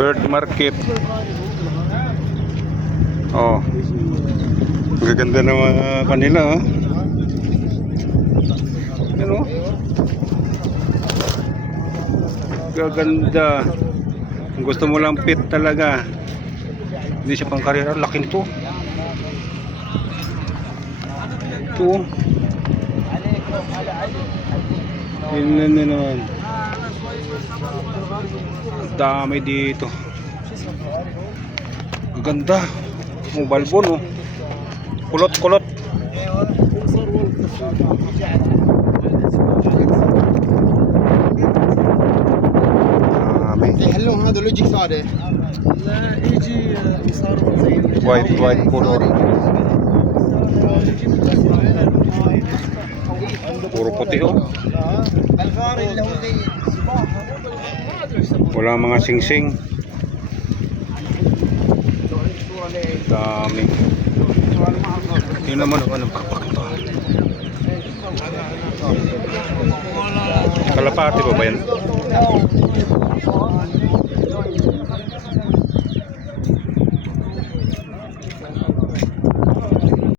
Bird market. Oh. Gaganda ng mga kanila, oh. Ano? Gaganda. Kung gusto mo lang pet talaga. Hindi siya pang karera. Laking to. Ito. Tingnan nyo naman. Dami dito. Ganda. Mobile phone, oh. Kulot-kulot. يحلون هذا لوجيك صادق لا يجي يصارون زي وايت كولور. Puro puti, oh. Wala mga sing-sing. Dami. Yun naman, anong pakpak ito? Kalapati ba ba yan?